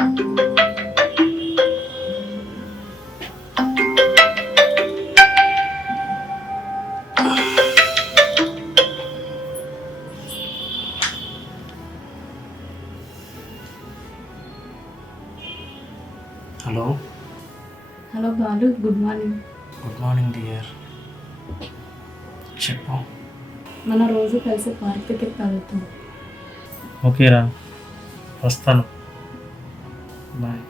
Hello. Hello Balu, good morning. Good morning dear. చెప్పు. మన రోజు కలిసి పార్క్కి వెళ్తాం. ఓకేరా, వస్తాను. బాయ్.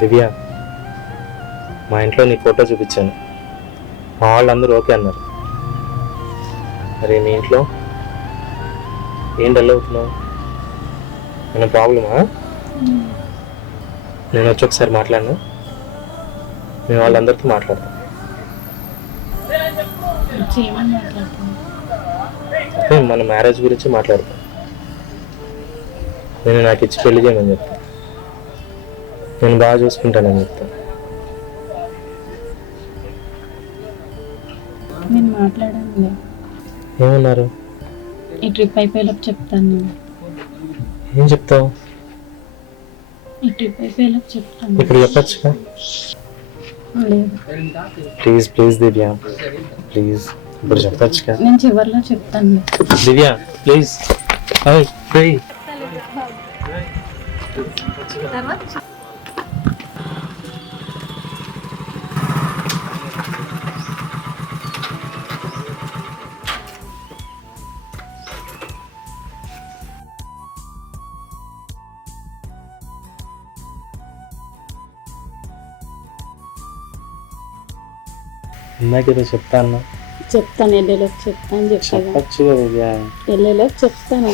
దివ్య, మా ఇంట్లో నీ ఫోటో చూపించాను. మా వాళ్ళందరూ ఓకే అన్నారు. మరి మీ ఇంట్లో ఏం డల్ అవుతున్నావు? ఏమైనా ప్రాబ్లమా? నేను వచ్చి ఒకసారి మాట్లాడను. మీ వాళ్ళందరితో మాట్లాడతాను. మన మ్యారేజ్ గురించి మాట్లాడతాను. నేను నాకు ఇచ్చి పెళ్లి చేయమని చెప్తాను. నేను బాగా చూసుకుంటానని చెప్తాను. నేను మాట్లాడాను. ఏమన్నారు? ఈ ట్రిప్ అయిపోయేలోపు చెప్తాను. నేను ఏం చెప్తావు? ఈ ట్రిప్ అయిపోయేలోపు చెప్తాను. ఇప్పుడు చెప్పచ్చుగా? లేదు, ప్లీజ్ ప్లీజ్ దివ్య, ప్లీజ్ ఇప్పుడు చెప్పచ్చుగా? నేను చివరిలో చెప్తాను. దివ్య ప్లీజ్. ఇందాక ఏదో చెప్తా అన్నా. చెప్తాను, వెళ్ళేలోపు చెప్తాను. చెప్పచ్చు కదా దివ్య. వెళ్ళేలోపు చెప్తాను.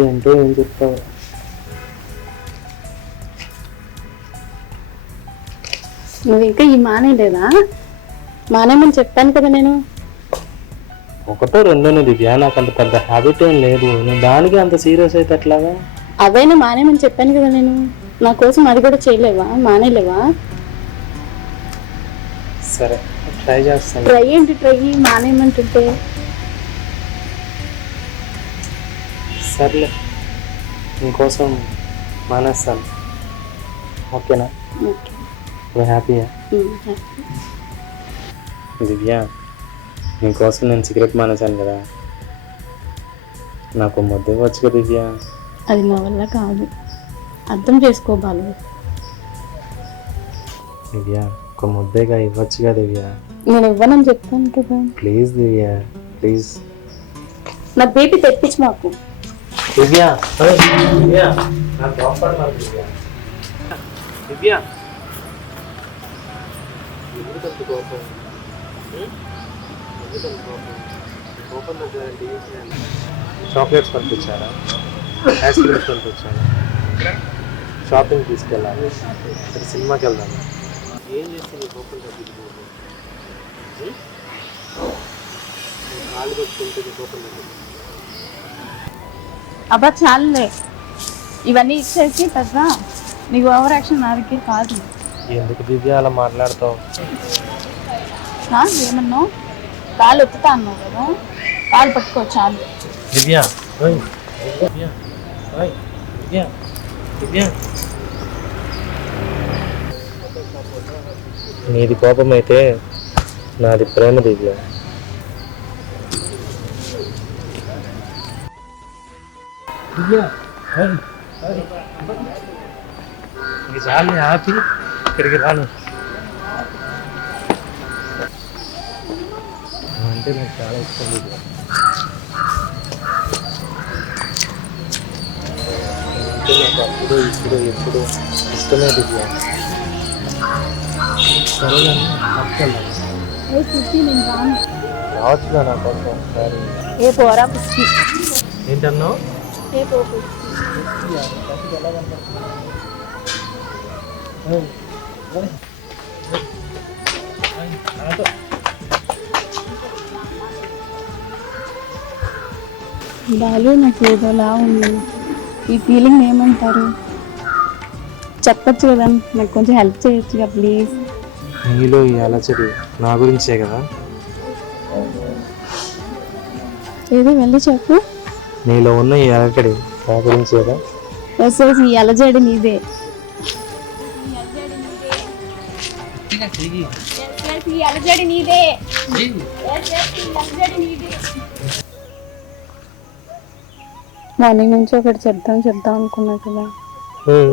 ఏంటో ఏం చెప్తావు? నువ్వు ఇంకా ఈ మానేలేదా? మానేమని చెప్పాను కదా నేను. ఒకటో రెండోనే దివ్య, నాకు అంత పెద్ద హ్యాబిట్ ఏం లేదు. నువ్వు దానికి అంత సీరియస్ అయితే ఎట్లాగా? అవైనా మానేమని చెప్పాను కదా నేను. నా కోసం అది కూడా చేయలేవా? మానేలేవా? సరే ట్రై చేస్తాను. ట్రై ఏంటి? ట్రై మానేయమంటుంటే. సర్లే, నీకోసం మానేస్తాను. ఓకేనా? నువ్వు హ్యాపీయా? దివ్య, నీకోసం నేను సిగరెట్ మానేశాను కదా, నాకు ముద్ద ఇవ్వచ్చు కదా దివ్య. అది నా వల్ల కాదు, అర్థం చేసుకో బాలు. దివ్య, ఒక ముద్దేగా ఇవ్వచ్చుగా దివ్య. నేను ఇవ్వనని చెప్తాను కదా. Please Divya, please. నా బేబీ తెప్పించి మాకు. దివ్య, దివ్య, నాకు కోపడతాను దివ్య. దివ్య, ఎందుకంత కోపం? కోపం దగ్గరండి. చాక్లెట్స్ పంపించారా? ఐస్ క్రీమ్స్ పంపించాను. షాపింగ్ తీసుకెళ్ళాలి. ఇక్కడ సినిమాకి వెళ్దాము. ఏం చేస్తే నీ కోపం తగ్గిపోతుంది? కాళ్ళు పట్టుకుంటే నీ కోపం తగ్గిపోతుంది. అబ్బా చాలులే, ఇవన్నీ ఇచ్చేసి పెద్ద నీకు ఓవర్ యాక్షన్ నాదికి కాదు. ఎందుకు దివ్య అలా మాట్లాడతావు? ఏమన్నావు? కాళ్ళు ఎత్తుతా అన్నావు కదా, కాళ్ళు పట్టుకో చాలు. దివ్య, దివ్య, దివ్య, దివ్య. నీది కోపం అయితే నాది ప్రేమ దివ్య. దివ్య, చాలు హ్యాపీ. ఇక్కడికి రాను. అంటే నాకు చాలా ఇష్టం దివ్య. అంటే నాకు అప్పుడు ఇప్పుడు ఎప్పుడు ఇష్టమే దివ్య. సరే కానీ పట్టుకెళ్దాం. నేను రాను. రావచ్చుగా నా కోసం ఒకసారి. ఏ పోరా పుష్టి. ఏంటన్నావు? ఏ పో ఎలా కనపడుతుంది? బాలు నాకు ఏదోలా ఉంది. ఈ ఫీలింగ్ ఏమంటారు? చెప్పచ్చు కదా, నాకు కొంచెం హెల్ప్ చేయొచ్చుగా ప్లీజ్. నీలో ఈ అలచడి నా గురించే కదా. ఏదో వెళ్ళి చెప్పు. నీలో ఉన్న ఈ అలచడి నా గురించేగా. ఎస్ ఈ అలజడి నీదే. ఈ అలజడి నీదే. మార్నింగ్ నుంచి ఒకటి చెప్దాం అనుకున్నా కదా,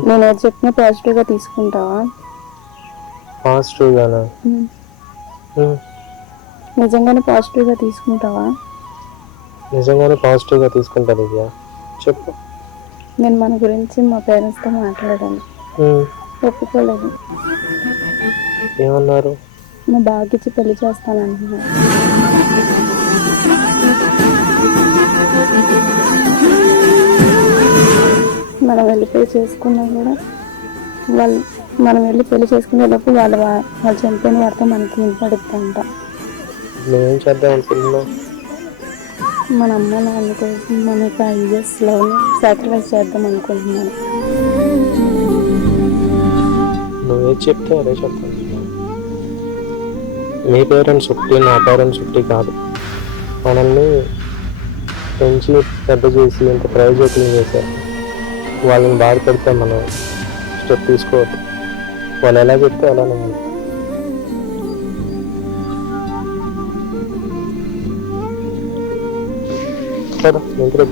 నేను ఏది చెప్పినా పాజిటివ్గా తీసుకుంటావా? పాజిటివ్గానా? నిజంగానే పాజిటివ్గా తీసుకుంటావా? నిజంగానే పాజిటివ్గా తీసుకుంటా దివ్య. చెప్పు. నేను మన గురించి మా పేరెంట్స్తో మాట్లాడాను, ఒప్పుకోలేదు. ఏమన్నారు? మా బావకిచ్చి పెళ్లి చేస్తానంటున్నారు. మనం వెళ్ళిపోయి చేసుకున్నా కూడా మనం వెళ్ళి పెళ్లి చేసుకునేటప్పుడు వాళ్ళు చనిపోయిన వార్త మనకి వినపడుతుందంట. నువ్వేం చేద్దాం అనుకుంటున్నావు? మన అమ్మ నాన్న కోసం మనకి 5 ఇయర్స్లో సాక్రిఫైస్ చేద్దాం అనుకుంటున్నాను. నువ్వేది చెప్తే అదే చెప్తాను. మీ పేరెంట్స్ ఒకటి, నా పేరెంట్స్ ఒకటి కాదు. మనల్ని పెంచి పెద్ద చేసి ఇంత ప్రైవేట్లు చేశారు. వాళ్ళని బాధపడితే మనం స్టెప్ తీసుకోవద్దు. వాళ్ళు ఎలా చెప్తే అలానే ఉంది. కదా ఇంట్లో